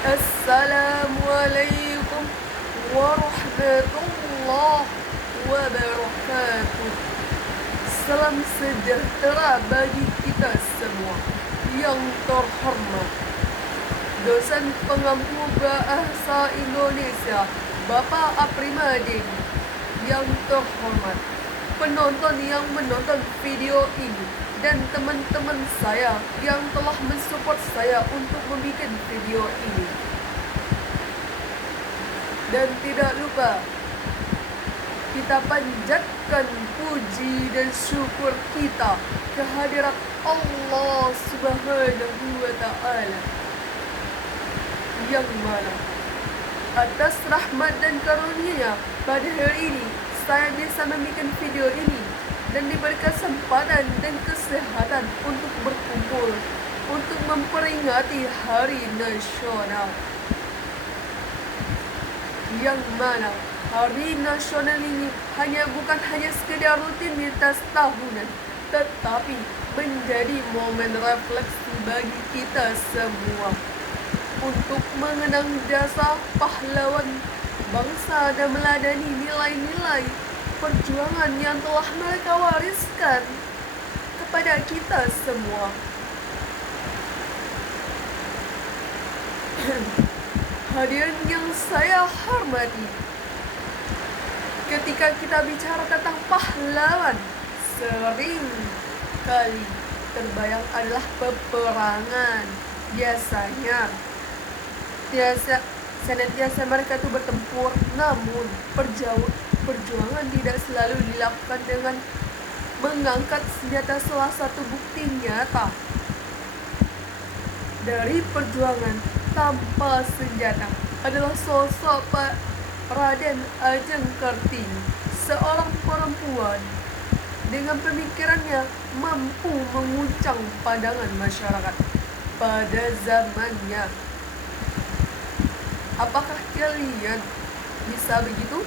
Assalamualaikum warahmatullahi wabarakatuh. Salam sejahtera bagi kita semua yang terhormat. Dosen pengampu bahasa Indonesia Bapak Aprimadin yang terhormat, penonton yang menonton video ini, dan teman-teman saya yang telah mensupport saya untuk membuat video ini. Dan tidak lupa, kita panjatkan puji dan syukur kita kehadirat Allah Subhanahu wa Ta'ala, yang mana atas rahmat dan karunia pada hari ini saya bisa membuat video ini dan diberi kesempatan dan kesehatan untuk berkumpul untuk memperingati Hari Nasional, yang mana Hari Nasional ini bukan hanya sekedar rutinitas tahunan, tetapi menjadi momen refleksi bagi kita semua untuk mengenang jasa pahlawan bangsa dan meladani nilai-nilai perjuangan yang telah mereka wariskan kepada kita semua. Hadirin yang saya hormati, ketika kita bicara tentang pahlawan, sering kali terbayang adalah peperangan. Senantiasa mereka itu bertempur, namun perjuangan tidak selalu dilakukan dengan mengangkat senjata. Salah satu bukti nyata dari perjuangan tanpa senjata adalah sosok Pak Raden Ajeng Kartini, seorang perempuan dengan pemikirannya mampu menguncang pandangan masyarakat pada zamannya. Apakah kalian bisa begitu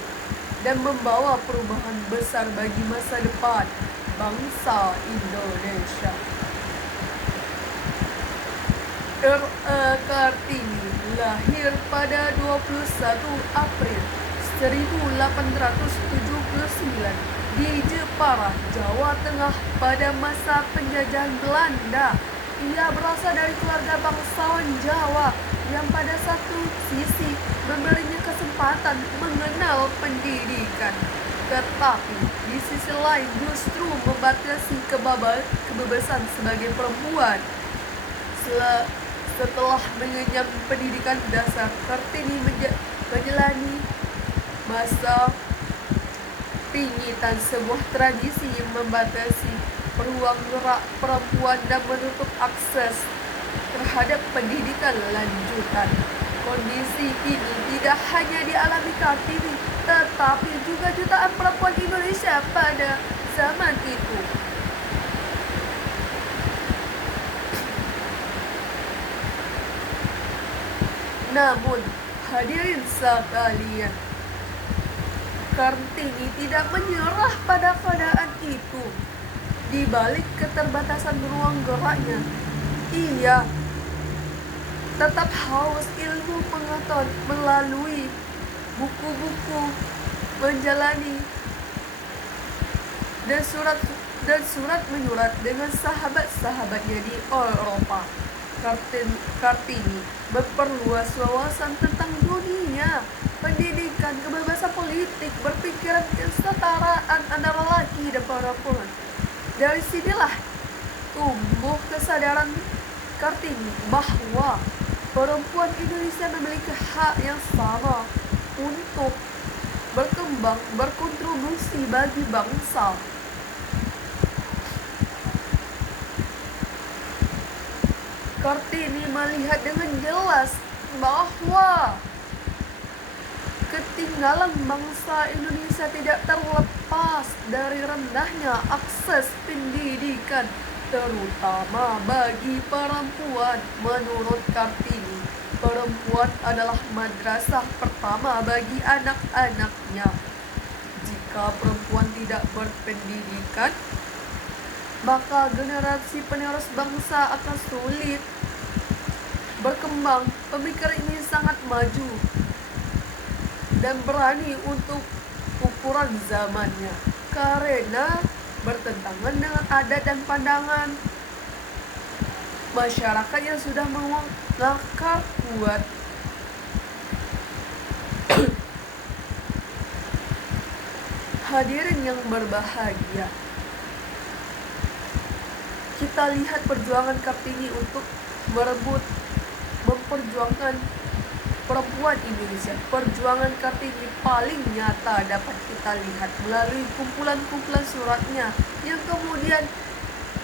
dan membawa perubahan besar bagi masa depan bangsa Indonesia? R.A. Kartini lahir pada 21 April 1879 di Jepara, Jawa Tengah pada masa penjajahan Belanda. Ia berasal dari keluarga bangsawan Jawa yang pada satu sisi memberinya kesempatan mengenal pendidikan, tetapi di sisi lain justru membatasi kebebasan sebagai perempuan. Setelah mengenyam pendidikan dasar, Kartini menjalani masa pingitan, sebuah tradisi yang membatasi peluang gerak perempuan dan menutup akses terhadap pendidikan lanjutan. Kondisi ini tidak hanya dialami Kartini, tetapi juga jutaan perempuan Indonesia pada zaman itu. Namun, hadirin sekalian, Kartini tidak menyerah pada keadaan itu. Di balik keterbatasan ruang geraknya, ia tetap haus ilmu pengetahuan melalui buku-buku, menjalani dan surat menyurat dengan sahabat-sahabatnya di Eropa. Kartini memperluas wawasan tentang dunia, pendidikan, kebebasan politik, berpikiran kesetaraan antara laki dan perempuan. Dari sinilah tumbuh kesadaran Kartini bahwa perempuan Indonesia memiliki hak yang sama untuk berkembang, berkontribusi bagi bangsa. Kartini melihat dengan jelas bahwa ketinggalan bangsa Indonesia tidak terlepas dari rendahnya akses pendidikan, terutama bagi perempuan. Menurut Kartini, perempuan adalah madrasah pertama bagi anak-anaknya. Jika perempuan tidak berpendidikan, maka generasi penerus bangsa akan sulit berkembang berkembang. Pemikiran ini sangat maju dan berani untuk ukuran zamannya karena bertentangan dengan adat dan pandangan masyarakat yang sudah mengakar kuat. Hadirin yang berbahagia, kita lihat perjuangan Kartini untuk memperjuangkan perempuan Indonesia. Perjuangan Kartini paling nyata dapat kita lihat melalui kumpulan-kumpulan suratnya yang kemudian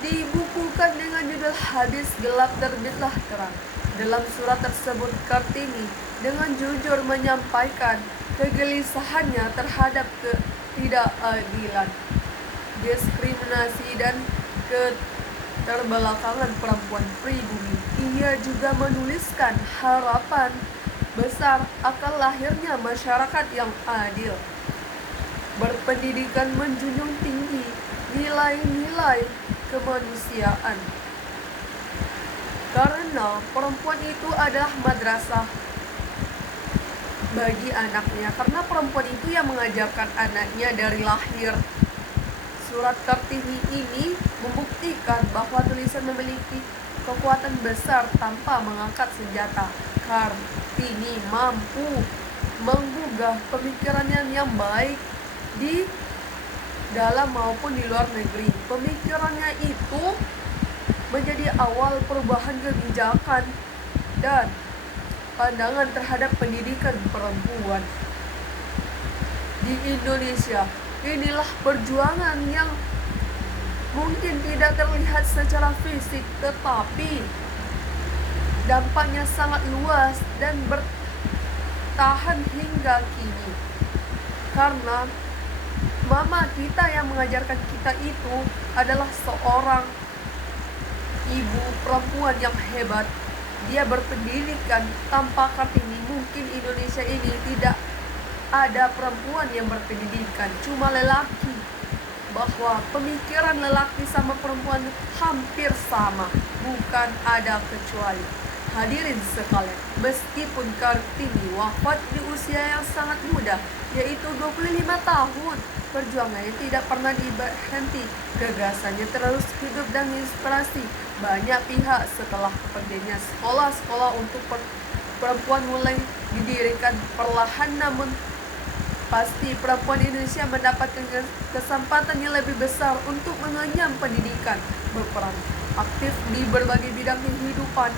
dibukukan dengan judul Habis Gelap Terbitlah Terang. Dalam surat tersebut, Kartini dengan jujur menyampaikan kegelisahannya terhadap ketidakadilan, diskriminasi, dan keterbelakangan perempuan pribumi. Ia juga menuliskan harapan besar akan lahirnya masyarakat yang adil, berpendidikan, menjunjung tinggi nilai-nilai kemanusiaan. Karena perempuan itu adalah madrasah bagi anaknya, karena perempuan itu yang mengajarkan anaknya dari lahir. Surat Kartini ini membuktikan bahwa tulisan memiliki kekuatan besar tanpa mengangkat senjata. Kartini mampu menggugah pemikiran yang baik di dalam maupun di luar negeri. Pemikirannya itu menjadi awal perubahan kebijakan dan pandangan terhadap pendidikan perempuan di Indonesia. Inilah perjuangan yang mungkin tidak terlihat secara fisik, tetapi dampaknya sangat luas dan bertahan hingga kini. Karena mama kita yang mengajarkan kita itu adalah seorang ibu perempuan yang hebat. Dia berpendidikan. Tanpa Kartini mungkin Indonesia ini tidak ada perempuan yang berpendidikan, cuma lelaki. Bahwa pemikiran lelaki sama perempuan hampir sama, bukan ada kecuali. Hadirin sekalian, meskipun Kartini wafat di usia yang sangat muda, yaitu 25 tahun, perjuangannya tidak pernah diberhenti. Gagasannya terus hidup dan inspirasi banyak pihak. Setelah kepergiannya, sekolah-sekolah untuk perempuan mulai didirikan perlahan, namun pasti perempuan Indonesia mendapatkan kesempatan yang lebih besar untuk mengenyam pendidikan, berperan aktif di berbagai bidang kehidupan.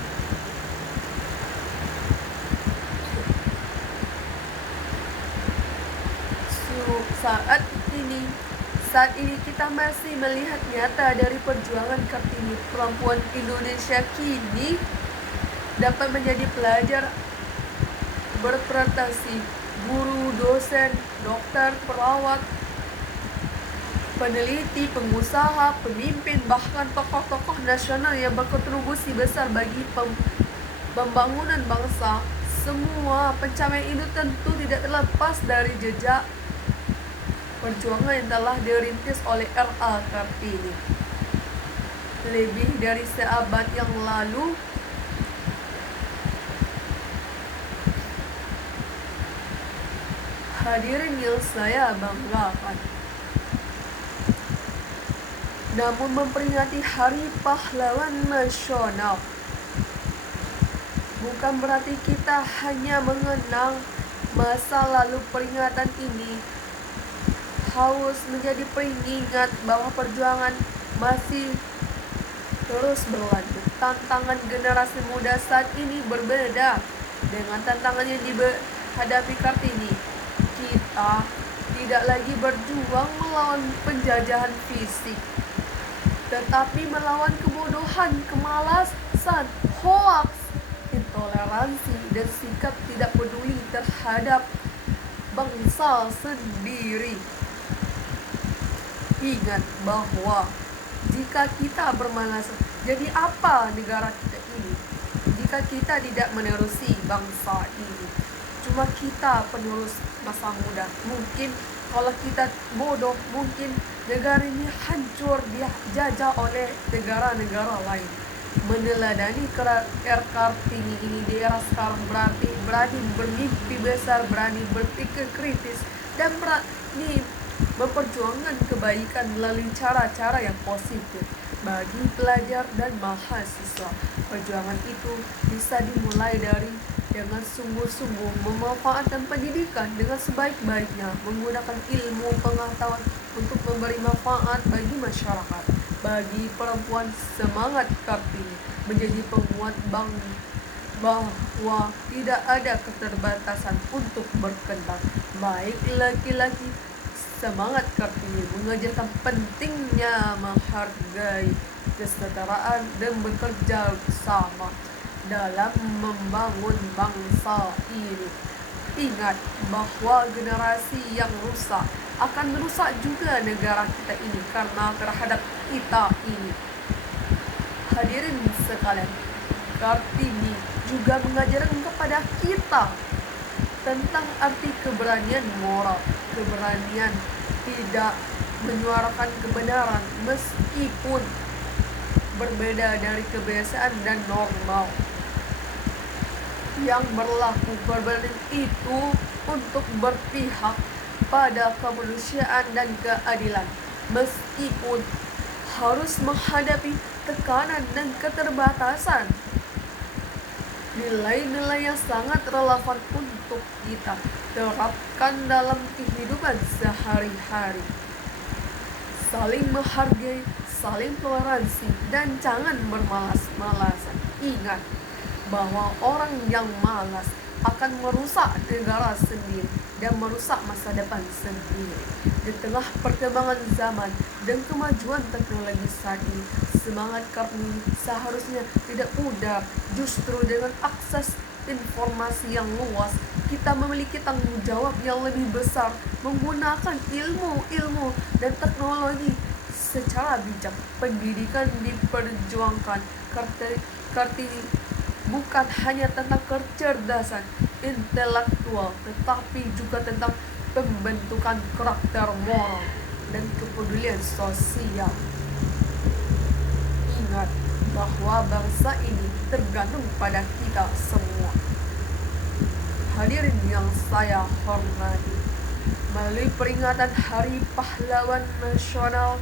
Saat ini kita masih melihat nyata dari perjuangan Kartini. Perempuan Indonesia kini dapat menjadi pelajar berprestasi, guru, dosen, dokter, perawat, peneliti, pengusaha, pemimpin, bahkan tokoh-tokoh nasional yang berkontribusi besar bagi pembangunan bangsa. Semua pencapaian itu tentu tidak terlepas dari jejak perjuangan yang telah dirintis oleh R.A. Kartini. Lebih dari seabad yang lalu, hadirin yang saya banggakan, namun memperingati Hari Pahlawan Nasional bukan berarti kita hanya mengenang masa lalu. Peringatan ini harus menjadi pengingat bahwa perjuangan masih terus berlanjut. Tantangan generasi muda saat ini berbeda dengan tantangan yang dihadapi Kartini. Kita tidak lagi berjuang melawan penjajahan fisik, tetapi melawan kebodohan, kemalasan, hoaks, intoleransi, dan sikap tidak peduli terhadap bangsa sendiri. Ingat bahwa jika kita bermalas, jadi apa negara kita ini jika kita tidak menerusi bangsa ini? Cuma kita penerus masa muda. Mungkin kalau kita bodoh, mungkin negara ini hancur, dijajah oleh negara-negara lain. Meneladani Kartini ini di era sekarang berarti berani bermimpi besar, berani berpikir kritis, dan berani memperjuangkan kebaikan melalui cara-cara yang positif bagi pelajar dan mahasiswa. Perjuangan itu bisa dimulai dari dengan sungguh-sungguh memanfaatkan pendidikan dengan sebaik-baiknya, menggunakan ilmu pengetahuan untuk memberi manfaat bagi masyarakat. Bagi perempuan, semangat Kartini menjadi penguat bahwa tidak ada keterbatasan untuk berkembang. Baik laki-laki, semangat Kartini mengajarkan pentingnya menghargai kesetaraan dan bekerja sama dalam membangun bangsa ini. Ingat bahwa generasi yang rusak akan merusak juga negara kita ini karena terhadap kita ini. Hadirin sekalian, Kartini juga mengajarkan kepada kita tentang arti keberanian moral, keberanian tidak menyuarakan kebenaran meskipun berbeda dari kebiasaan dan normal yang berlaku. Keberanian itu untuk berpihak pada kemanusiaan dan keadilan meskipun harus menghadapi tekanan dan keterbatasan. Nilai-nilai yang sangat relevan untuk kita terapkan dalam kehidupan sehari-hari. Saling menghargai, saling toleransi, dan jangan bermalas-malasan. Ingat bahwa orang yang malas akan merusak negara sendiri dan merusak masa depan sendiri. Di tengah perkembangan zaman dan kemajuan teknologi saat ini, semangat Kartini seharusnya tidak pudar. Justru dengan akses informasi yang luas, kita memiliki tanggung jawab yang lebih besar menggunakan ilmu dan teknologi secara bijak. Pendidikan diperjuangkan. Kartini bukan hanya tentang kecerdasan intelektual, tetapi juga tentang pembentukan karakter moral dan kepedulian sosial. Ingat bahwa bangsa ini tergantung pada kita semua. Hadirin yang saya hormati, melalui peringatan Hari Pahlawan Nasional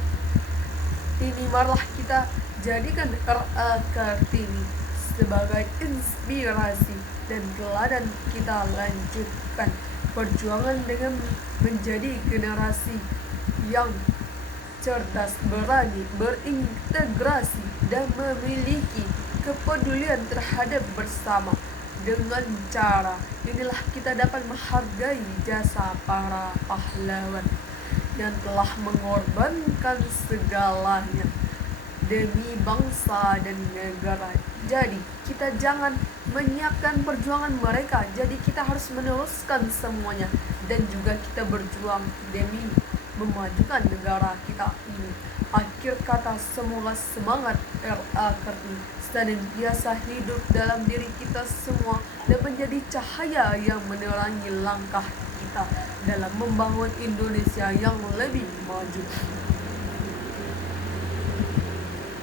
ini, marilah kita jadikan R.A. Kartini sebagai inspirasi dan teladan. Kita lanjutkan perjuangan dengan menjadi generasi yang cerdas, berani, berintegrasi, dan memiliki kepedulian terhadap bersama. Dengan cara inilah kita dapat menghargai jasa para pahlawan yang telah mengorbankan segalanya demi bangsa dan negara. Jadi kita jangan menyiapkan perjuangan mereka, jadi kita harus meneruskan semuanya dan juga kita berjuang demi memajukan negara kita ini. Akhir kata, semoga semangat R.A. Kartini senantiasa hidup dalam diri kita semua dan menjadi cahaya yang menerangi langkah kita dalam membangun Indonesia yang lebih maju,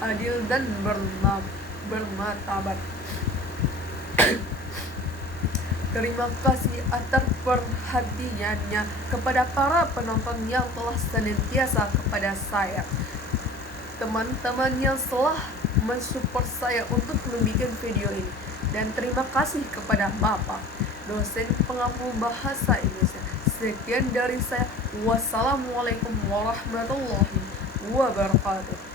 adil dan bermartabat. Terima kasih atas perhatiannya kepada para penonton yang telah senantiasa kepada saya, teman-teman yang telah mensupport saya untuk membuat video ini, dan terima kasih kepada Bapak dosen pengampu bahasa Indonesia. Sekian dari saya. Wassalamualaikum warahmatullahi wabarakatuh.